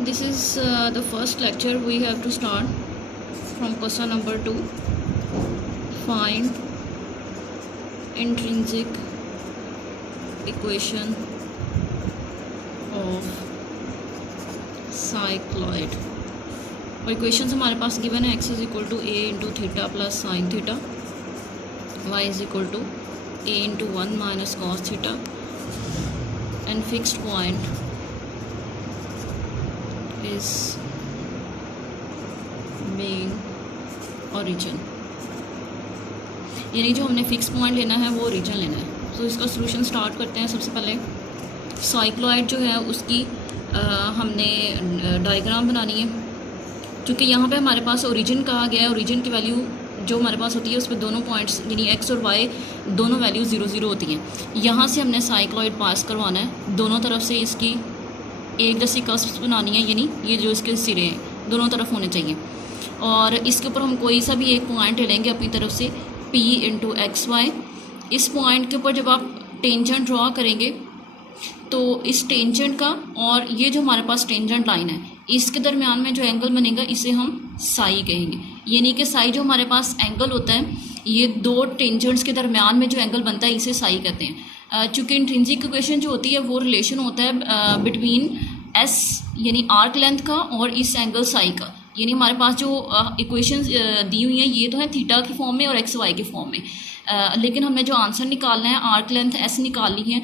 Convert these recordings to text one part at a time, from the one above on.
This is the first lecture. We have to start from question number 2. Find intrinsic equation of cycloid. और equations हमारे पास given है x is equal to a into theta plus sine theta, y is equal to a into 1 minus cos theta and fixed point is being origin, यानी जो हमने fix point लेना है वो ओरिजिन लेना है। तो इसका सोल्यूशन स्टार्ट करते हैं। सबसे पहले साइक्लॉइड जो है उसकी हमने डायग्राम बनानी है। क्योंकि यहाँ पे हमारे पास ओरिजिन कहा गया है, ओरिजिन की वैल्यू जो हमारे पास होती है उस पर दोनों पॉइंट्स यानी एक्स और वाई दोनों वैल्यू 0 0 होती हैं। यहाँ से हमने साइक्लॉइड पास करवाना है, दोनों तरफ से इसकी एक जैसी कस्प बनानी है, यानी ये जो इसके सिरे हैं दोनों तरफ होने चाहिए। और इसके ऊपर हम कोई सा भी एक पॉइंट ले लेंगे अपनी तरफ से P इंटू एक्स वाई। इस पॉइंट के ऊपर जब आप टेंजेंट ड्रॉ करेंगे तो इस टेंजेंट का और ये जो हमारे पास टेंजेंट लाइन है इसके दरमियान में जो एंगल बनेगा इसे हम साई कहेंगे। यानी कि साई जो हमारे पास एंगल होता है, ये दो टेंजेंट्स के दरमियान में जो एंगल बनता है इसे साई कहते हैं। चूँकि इंट्रिंसिक इक्वेशन जो होती है वो रिलेशन होता है बिटवीन एस यानी आर्क लेंथ का और इस एंगल साई का। यानी हमारे पास जो इक्वेशंस दी हुई हैं ये तो है थीटा की फॉर्म में और एक्स वाई के फॉर्म में, लेकिन हमें जो आंसर निकालना है आर्क लेंथ एस निकालनी है,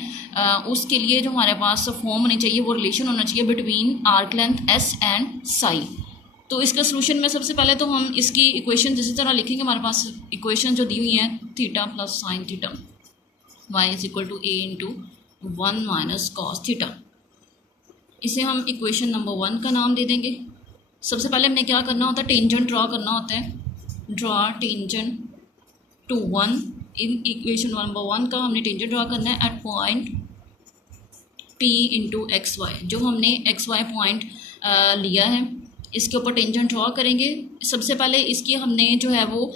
उसके लिए जो हमारे पास फॉर्म होनी चाहिए वो रिलेशन होना चाहिए between arc length S and Sai. तो इसका सोल्यूशन में सबसे पहले तो हम इसकी इक्वेशन जिस तरह लिखेंगे, हमारे पास इक्वेशन जो दी हुई है theta plus sine theta Y is equal to A into 1 minus cos theta. इसे हम इक्वेशन नंबर 1 का नाम दे देंगे। सबसे पहले हमने क्या करना होता है, टेंजेंट ड्रॉ करना होता है। Draw tangent to 1, in equation number 1 का हमने टेंजेंट ड्रॉ करना है at point P into X Y. जो हमने एक्स वाई पॉइंट लिया है इसके ऊपर टेंजेंट ड्रॉ करेंगे। सबसे पहले इसकी हमने जो है वो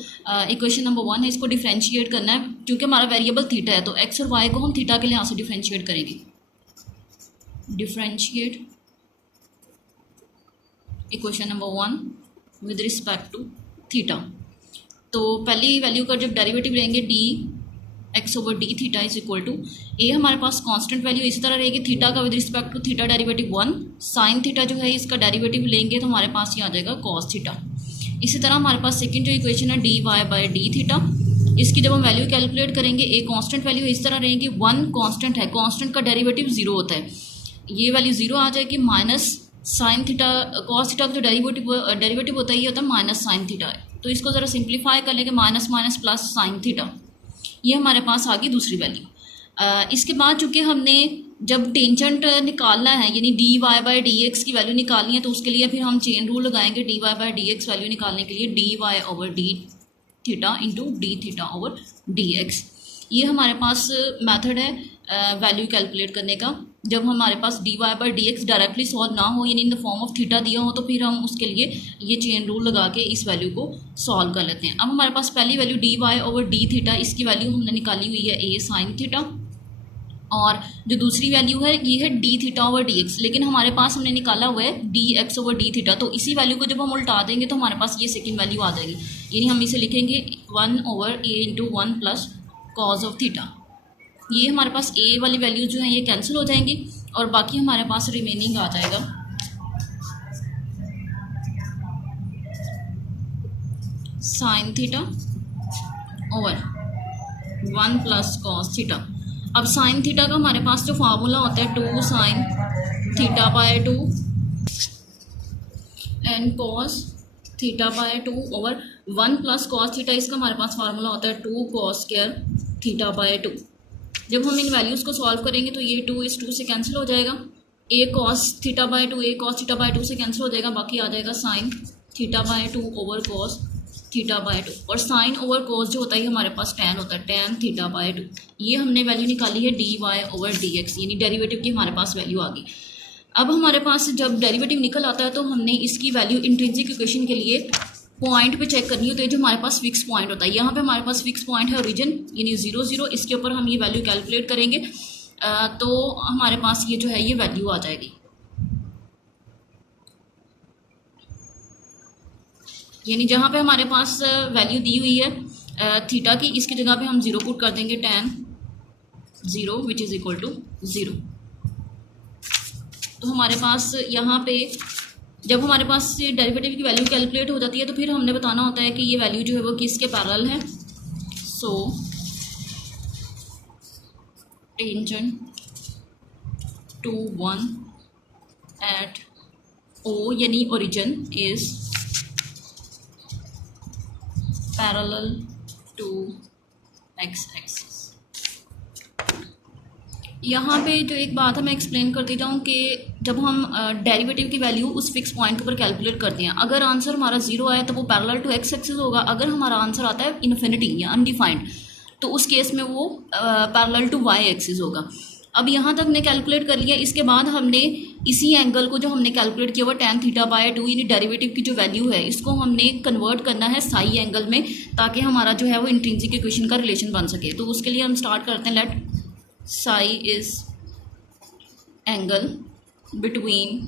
इक्वेशन नंबर 1 है, इसको डिफ्रेंशिएट करना है। क्योंकि हमारा वेरिएबल थीटा है तो एक्स और वाई को हम थीटा के लिहाज से डिफ्रेंशिएट करेंगे। Differentiate equation number 1 with respect to theta. तो पहली वैल्यू का जब डेरिवेटिव लेंगे D X over D theta is equal to A, हमारे पास कांस्टेंट वैल्यू इसी तरह रहेगी। थीटा का with respect to theta derivative 1, sine theta जो है इसका डेरिवेटिव लेंगे तो हमारे पास ये आ जाएगा कॉस थीटा। इसी तरह हमारे पास सेकंड जो इक्वेशन है D Y by D theta, इसकी जब हम वैल्यू कैलकुलेट करेंगे एक कांस्टेंट वैल्यू इस तरह रहेगी, 1 कांस्टेंट है, कांस्टेंट का डेरिवेटिव 0 होता है, ये वैल्यू 0 आ जाएगी minus sine theta. Cos theta का जो डेरिवेटिव होता है ये होता है माइनस साइन थीटा है। तो इसको ज़रा सिंप्लीफाई कर लेंगे, minus minus plus sine theta, ये हमारे पास आ गई दूसरी वैल्यू। इसके बाद चूँकि हमने जब टेंजेंट निकालना है यानी D Y by D X की वैल्यू निकालनी है तो उसके लिए फिर हम चेन रूल लगाएंगे। D Y by D X value निकालने के लिए D Y over D theta into D theta over D X, ये हमारे पास मेथड है वैल्यू कैलकुलेट करने का। जब हमारे पास D Y by D X directly solve ना हो यानी in the form of theta दिया हो तो फिर हम उसके लिए ये चेन रूल लगा के इस वैल्यू को सॉल्व कर लेते हैं। अब हमारे पास पहली value D Y over D theta, इसकी वैल्यू हमने निकाली हुई है ए साइन थीटा, और जो दूसरी वैल्यू है ये है D theta over D x, लेकिन हमारे पास हमने निकाला हुआ है D X over D theta. तो इसी वैल्यू को जब हम उल्टा देंगे तो हमारे पास ये सेकेंड वैल्यू आ जाएगी, यानी हम इसे लिखेंगे 1 over A into 1 plus cos of theta. ये हमारे पास ए वाली वैल्यू जो है ये कैंसिल हो जाएंगी और बाकी हमारे पास रिमेनिंग आ जाएगा sine theta over 1 plus cos theta. अब साइन थीटा का हमारे पास जो फार्मूला होता है 2 sign theta by 2 and cos theta by 2 over 1 plus cos theta, इसका हमारे पास फार्मूला होता है 2 कॉस स्क्वायर थीटा बाय 2। जब हम इन वैल्यूज़ को सॉल्व करेंगे तो ये 2 इस 2 से कैंसिल हो जाएगा, A cos theta by 2 A cos theta by 2 से कैंसिल हो जाएगा, बाकी आ जाएगा sine theta by 2 over cos theta by 2। और साइन ओवर कॉस जो होता है हमारे पास टैन होता है, टैन थीटा बाय 2। ये हमने वैल्यू निकाली है D Y over D X, यानी डेरिवेटिव की हमारे पास वैल्यू आ गई। अब हमारे पास जब डेरिवेटिव निकल आता है तो हमने इसकी वैल्यू इंट्रिंसिक इक्वेशन के लिए पॉइंट पे चेक करनी होती है। जो हमारे पास फिक्स पॉइंट होता है, यहाँ पे हमारे पास फिक्स पॉइंट है ओरिजिन यानी 0 0, इसके ऊपर हम ये वैल्यू कैलकुलेट करेंगे तो हमारे पास ये जो है ये वैल्यू आ जाएगी। यानी जहाँ पे हमारे पास वैल्यू दी हुई है थीटा की, इसकी जगह पे हम 0 पुट कर देंगे, tan 0 which is equal to 0। तो हमारे पास यहाँ पे जब हमारे पास डेरिवेटिव की वैल्यू कैलकुलेट हो जाती है तो फिर हमने बताना होता है कि ये वैल्यू जो है वो किसके पैरेलल है। So tangent to 1 at O यानी origin is parallel to x axis. यहाँ पे जो एक बात है मैं एक्सप्लेन कर देता हूँ कि जब हम डेरिवेटिव की वैल्यू उस फिक्स पॉइंट के ऊपर कैलकुलेट करते हैं, अगर आंसर हमारा 0 आया तो वो पैरेलल टू x एक्सिस होगा। अगर हमारा आंसर आता है इन्फिनिटी या अनडिफाइंड तो उस केस में वो पैरेलल टू y एक्सिस होगा। अब यहाँ तक हमने कैलकुलेट कर लिया, इसके बाद हमने इसी एंगल को जो हमने कैलकुलेट किया हुआ tan थीटा बाय 2 यानी डेरिवेटिव की जो वैल्यू है इसको हमने कन्वर्ट करना है साई एंगल में, ताकि हमारा जो है वो इंट्रिंसिक इक्वेशन का रिलेशन बन सके। तो उसके लिए हम स्टार्ट करते हैं, let psi is angle between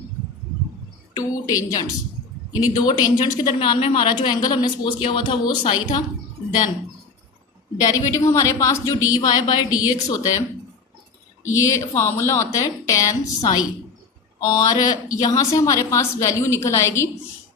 two tangents, यानी दो टेंजेंट्स के दरमियान में हमारा जो एंगल हमने सपोज किया हुआ था वो साई था। देन डेरिवेटिव हमारे पास जो dy बाय dx होता है, ये फार्मूला होता है tan साई, और यहाँ से हमारे पास वैल्यू निकल आएगी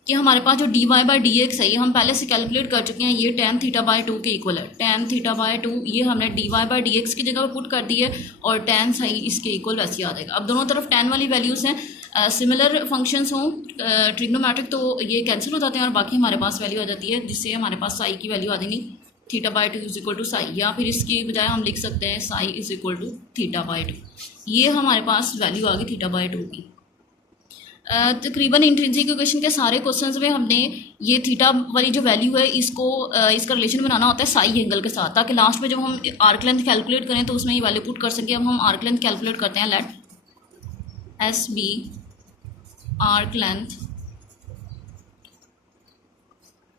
कि हमारे पास जो dy बाय dx है ये हम पहले से कैलकुलेट कर चुके हैं, ये tan थीटा बाय 2 के इक्वल है। tan थीटा बाय 2 ये हमने dy बाय dx की जगह पर पुट कर दी है, और tan साई इसके इक्वल वैसे ही आ जाएगा। अब दोनों तरफ tan वाली वैल्यूज़ हैं, सिमिलर फंक्शंस हों ट्रिग्नोमेट्रिक तो ये कैंसिल हो जाते हैं और बाकी हमारे पास वैल्यू आ जाती है, जिससे हमारे पास साई की वैल्यू आ जाएगी theta by 2 is equal to psi, या फिर इसकी बजाय हम लिख सकते हैं psi is equal to theta by 2। ये हमारे पास वैल्यू आ गई थीटा बाय 2 की। तकरीबन इंट्रिंसिक इक्वेशन के सारे क्वेश्चंस में हमने ये थीटा वाली जो वैल्यू है इसको इसका रिलेशन बनाना होता है साई एंगल के साथ, ताकि लास्ट में जब हम आर्क लेंथ कैलकुलेट करें तो उसमें ये वैल्यू पुट कर सकें। अब हम आर्क लेंथ कैलकुलेट करते हैं, let S be arc length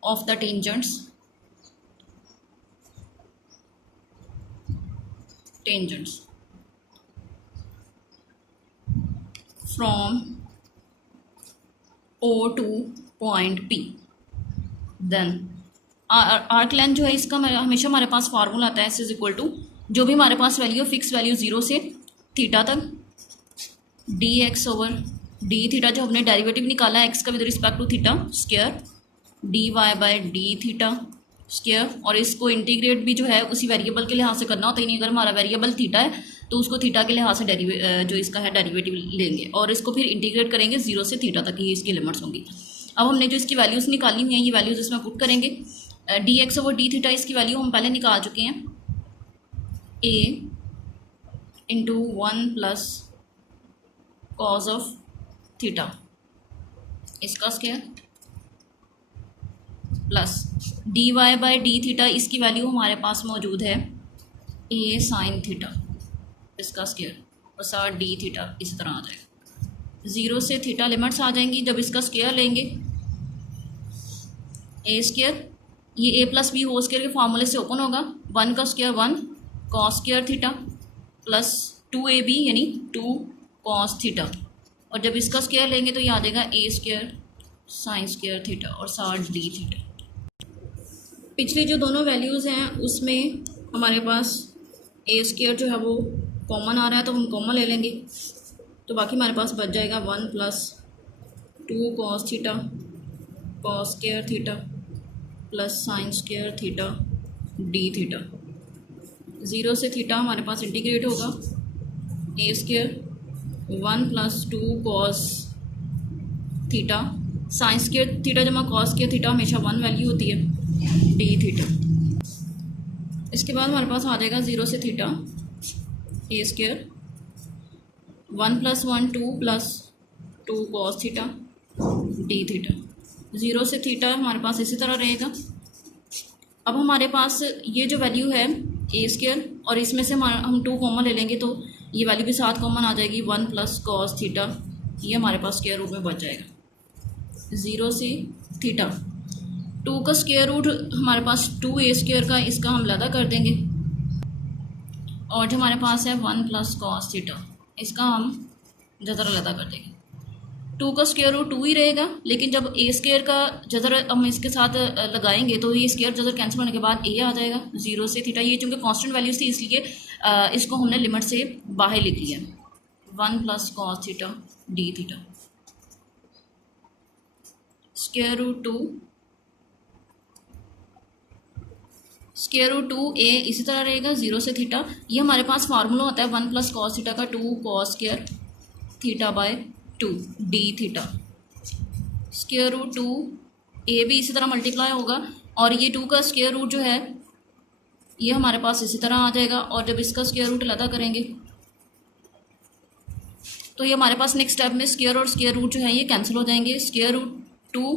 of the tangents from O to point P। Then arc length जो है इसका हमेशा हमारे पास फार्मूला आता है, एस इज इक्वल टू जो भी हमारे पास वैल्यू है फिक्स वैल्यू 0 से थीटा तक D X over D theta, जो हमने डेरिवेटिव निकाला है एक्स का with respect to theta square, D Y by D theta square, और इसको इंटीग्रेट भी जो है उसी वेरिएबल के लिहाज से करना होता है। नहीं अगर हमारा वेरिएबल थीटा है तो उसको थीटा के लिहाज से जो इसका है डेरिवेटिव लेंगे और इसको फिर इंटीग्रेट करेंगे 0 से थीटा तक, ये इसकी लिमिट्स होंगी। अब हमने जो इसकी वैल्यूज़ निकाली हुई हैं ये वैल्यूज़ इसमें पुट करेंगे। D X over D theta इसकी वैल्यू हम पहले निकाल चुके हैं, A into 1 plus cos of theta इसका square plus D Y by D theta इसकी वैल्यू हमारे पास मौजूद है ए साइन थीटा इसका स्क्वायर और साथ डी थीटा इस तरह आ जाएगा। 0 से थीटा लिमिट्स आ जाएंगी, जब इसका स्क्वायर लेंगे ए स्क्वायर, ये ए प्लस बी होल स्क्वायर के फार्मूले से ओपन होगा, 1 का square 1 cos square theta plus 2ab यानी 2 कॉस थीटा, और जब इसका स्क्वायर लेंगे तो ये आ जाएगा ए स्क्वायर साइन स्क्वायर थीटा और साथ डी थीटा। पिछली जो दोनों वैल्यूज़ हैं उसमें हमारे पास ए स्क्वायर जो है वो कॉमन आ रहा है तो हम कॉमन ले लेंगे, तो बाकी हमारे पास बच जाएगा 1 plus 2 cos theta cos square theta plus sine square theta D theta. 0 से थीटा हमारे पास इंटीग्रेट होगा, A square 1 plus 2 cos theta sine square theta जमा कॉस स्क्वायर थीटा हमेशा 1 वैल्यू होती है डी थीटा। इसके बाद हमारे पास आ जाएगा 0 से theta a square 1 plus 1 2 plus 2 cos theta D theta. 0 से थीटा हमारे पास इसी तरह रहेगा। अब हमारे पास ये जो वैल्यू है ए स्क्वायर और इसमें से हम 2 कॉमन ले लेंगे तो ये वैल्यू भी साथ कॉमन आ जाएगी, 1 प्लस कॉस थीटा, ये हमारे पास स्क्वायर रूट में बच जाएगा। 0 से थीटा 2 का स्क्वायर रूट हमारे पास 2 ए स्क्वायर का, इसका हम लदा कर देंगे, और जो हमारे पास है 1 प्लस कॉस थीटा इसका हम ज़्यादा लदा कर देंगे। 2 का स्क्वायर रूट 2 ही रहेगा, लेकिन जब ए स्क्वायर का जजर हम इसके साथ लगाएंगे तो ये स्क्वायर जजर कैंसिल होने के बाद ए आ जाएगा 0 से थीटा। ये चूँकि कांस्टेंट वैल्यूज थी इसलिए इसको हमने लिमिट से बाहर लिख लिया 1 plus cos theta D theta square root 2 square root 2 A इसी तरह रहेगा 0 से थीटा। ये हमारे पास फार्मूला होता है 1 प्लस कॉस थीटा का 2 cos square theta by 2 D theta square root 2 A भी इसी तरह मल्टीप्लाई होगा और ये 2 का स्क्वायर रूट जो है ये हमारे पास इसी तरह आ जाएगा। और जब इसका स्क्वायर रूट अलग करेंगे तो ये हमारे पास नेक्स्ट स्टेप में स्क्वायर और स्क्वायर रूट जो है ये कैंसिल हो जाएंगे। स्क्वायर रूट 2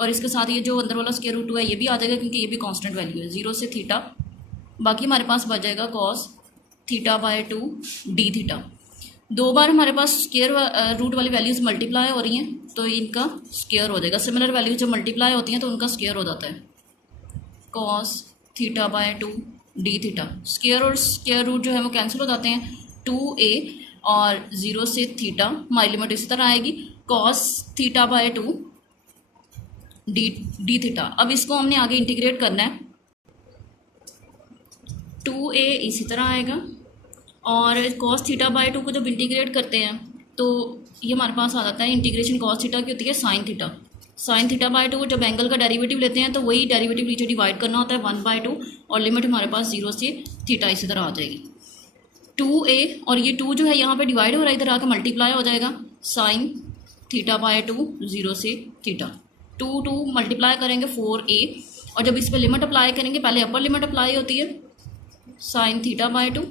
और इसके साथ ये जो अंदर वाला स्क्वायर रूट 2 है ये भी आ जाएगा क्योंकि ये भी कांस्टेंट वैल्यू है 0 से थीटा। बाकी हमारे पास बच जाएगा cos theta by 2 D theta. 2 बार हमारे पास स्क्वायर रूट वाली वैल्यूज़ मल्टीप्लाई हो रही हैं तो इनका स्क्वायर हो जाएगा। सिमिलर वैल्यूज जब मल्टीप्लाई होती हैं तो उनका स्क्वायर हो जाता है cos theta by 2 D theta. Square और स्क्वायर रूट जो है वो कैंसिल हो जाते हैं 2a और 0 से थीटा हमारी लिमिट इसी तरह आएगी cos theta by 2 D theta. अब इसको हमने आगे इंटीग्रेट करना है 2a इसी तरह आएगा और कॉस थीटा बाय 2 को जब इंटीग्रेट करते हैं तो ये हमारे पास आ जाता है इंटीग्रेशन कॉस थीटा की होती है sine theta. Sign theta by 2 जब एंगल का डेरिवेटिव लेते हैं तो वही डेरिवेटिव नीचे डिवाइड करना होता है 1 बाय 2 और लिमिट हमारे पास 0 से थीटा इसी तरह आ जाएगी 2a और ये 2 जो है यहाँ पे डिवाइड हो रहा है इधर आकर मल्टीप्लाई हो जाएगा साइन थीटा बाय 2 0 से थीटा 2 मल्टीप्लाई करेंगे 4a और जब इस पर लिमिट अप्लाई करेंगे पहले अपर लिमिट अप्लाई होती है साइन थीटा बाय 2।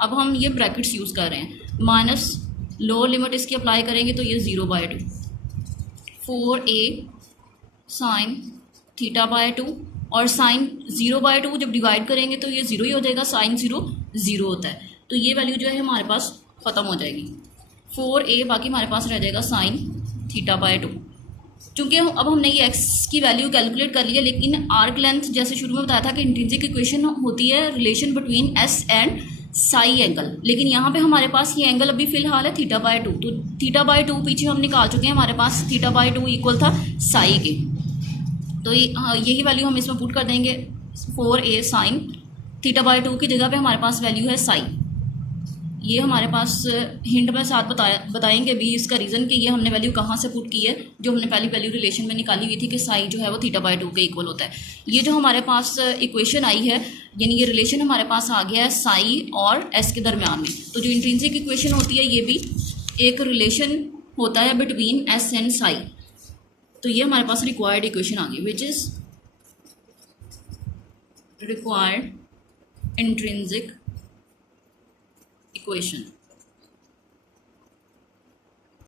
अब हम ये ब्रैकेट्स यूज़ कर रहे हैं माइनस लोअर लिमिट इसकी अप्लाई करेंगे तो ये 0 bye 2 4a sign theta by 2 और साइन 0 बाय 2 जब डिवाइड करेंगे तो ये 0 ही हो जाएगा साइन 0 0 होता है तो ये वैल्यू जो है हमारे पास ख़त्म हो जाएगी 4a बाकी हमारे पास रह जाएगा साइन थीटा बाय 2। चूँकि अब हमने ये x की वैल्यू कैलकुलेट कर लिया लेकिन आर्क लेंथ जैसे शुरू में बताया था कि इंट्रिंसिक इक्वेशन होती है relation between s and Sai angle, लेकिन यहाँ पे हमारे पास ये एंगल अभी फिलहाल है थीटा बाय 2 तो थीटा बाय 2 पीछे हम निकाल चुके हैं हमारे पास थीटा बाय 2 इक्वल था साई के। तो यही वैल्यू हम इसमें पुट कर देंगे 4a साइन थीटा बाय 2 की जगह पे हमारे पास वैल्यू है साई। ये हमारे पास हिंट में साथ बताएंगे भी इसका रीज़न कि ये हमने वैल्यू कहाँ से पुट की है। जो हमने पहली वैल्यू रिलेशन में निकाली हुई थी कि साई जो है वो थीटा बाय 2 के इक्वल होता है। ये जो हमारे पास इक्वेशन आई है यानी ये रिलेशन हमारे पास आ गया है साई और एस के दरमियान में। तो जो इंट्रिंसिक इक्वेशन होती है ये भी एक रिलेशन होता है बिटवीन एस एंड साई। तो ये हमारे पास रिक्वायर्ड इक्वेशन आ गई which is required intrinsic equation।